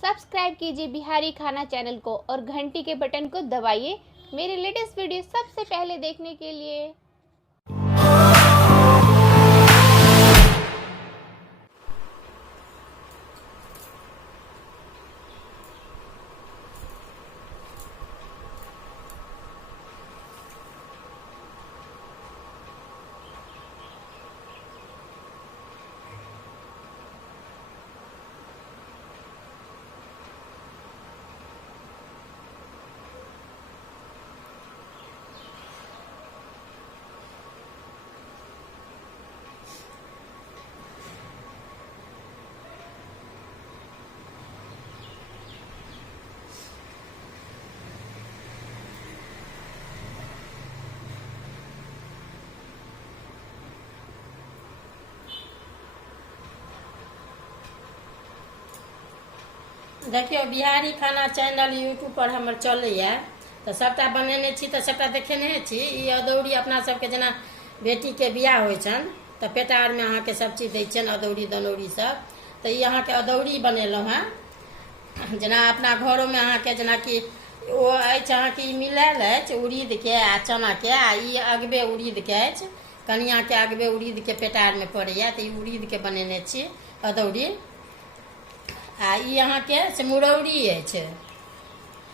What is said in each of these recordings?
Subscribe कीजिए बिहारी खाना channel को और घंटी के बटन को दबाइए मेरे लेटेस्ट वीडियो सबसे पहले देखने के लिए। देखियो बिहारी खाना चैनल यूट्यूब पर हमर चलैया तो सबटा बनेने छी तो सबटा देखेने छी। ई अदौड़ी अपना सबके जना बेटी के बियाह होइ छन तो पेटार में अहाँ के सब चीज दै छन, अदौड़ी दनौड़ी सब। तो ई अहाँ के अदौड़ी बनेलहुँ हैं जना अपना घरों में अहाँ के जना कि ओ अछि अहाँ के मिलायल अछि उड़ीद के आ चना के। आ ई अगबे उड़ीद के अछि, कनिया के अगबे उड़ीद के पेटार में पड़ैया तो ई उड़ीद के बनेने छी अदौड़ी। आ ई अहाँ के से मुरौरी अछि,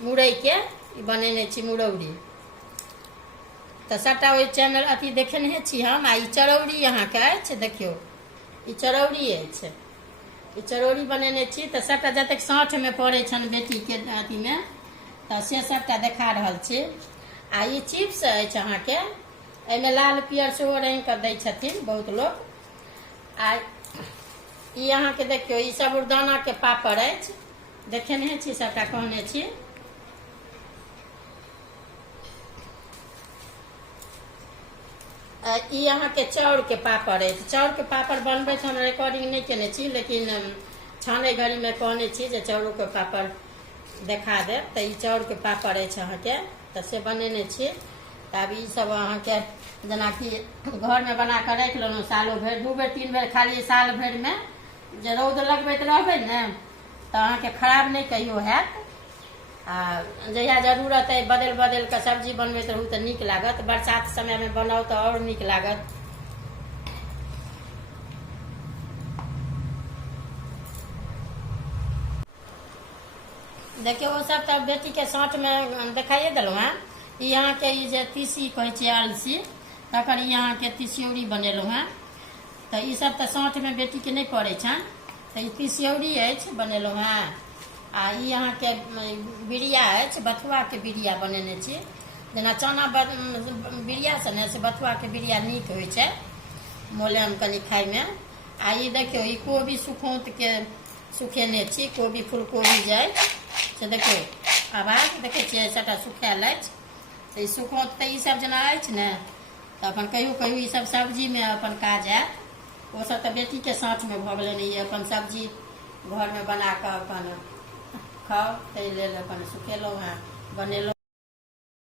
मुरई के बनेने छी मुरौरी। तो सबटा ओहि चैनल अथी देखेने छी हम। आ ई चरौरी अहाँ के अछि, देखियो ई चरौरी अछि, ई चरौरी बनेने छी। तो सबटा जतेक साँठ में पड़े छन बेटी के अथी में तो से सबटा देखा रहल छी। आ ई चिप्स अछि अहाँ के, एहिमे लाल पियर सेहो रंग के दै छथिन बहुत लोग। आ ई अहाँ के देखियो ई साबूदाना के पापड़ अछि, देखेने छी सबटा कहने छी। ई अहाँ के चाउर के पापड़ अछि। चाउर के पापड़ बनबे हम रिकॉर्डिंग नहीं केने छी, लेकिन छाने घड़ी में कहने छी जे चाउर के पापड़ देखा दे। तो ई चाउर के पापड़ अछि अहाँ के, तो से बनेने छी। तब ई सब अहाँ के जना कि घर में बना के रख लेलहुँ सालों भरि, 2 बेर 3 बेर, खाली साल भरि में जे रौद लगबैत रहबै ने तो अहाँ के खराब नहीं कहियो हैत। आ जहिया जरूरत है बदल बदल के सब्जी बनबैत रहू तो नीक लागत। बरसात समय में बनाओ तो और नीक लागत। देखियो वो सब तो बेटी के साँठ में देखाइए दिलहुँ हैं। ई अहाँ के ई जे तीसी कहै छै अलसी, तकर ई अहाँ के तिसियौरी बनेलहुँ हैं। तो ई सब तो साँठ में बेटी के नहीं पड़े छन, तो ई तिसियौरी अछि बनेलहुँ हैं। आ ई अहाँ के बिरिया अछि, बथुआ के बिरिया बनेने छी। जना चना बिरिया से ने से बथुआ के बिरिया नीक होइ छै, मोलायम कनी खाय में। आ ई देखियो ई कोबी सुखौंत के सुखेने छी, कोबी फूलकोबी जाय से देखियो आवाज देखे छियै सबटा सुखायल अछि। तो ई सुखौंत तो ई सब जना अछि ने तो अपन कहियो कहियो ई सब सब्जी में अपन काज आयत। वो सब तो बेटी के साँठ में भऽ गेलै, ये अपन सब्जी घर में बना के अपन खाओ, ताहि लेल अपन सुखेलहुँ हैं बनेलहुँ।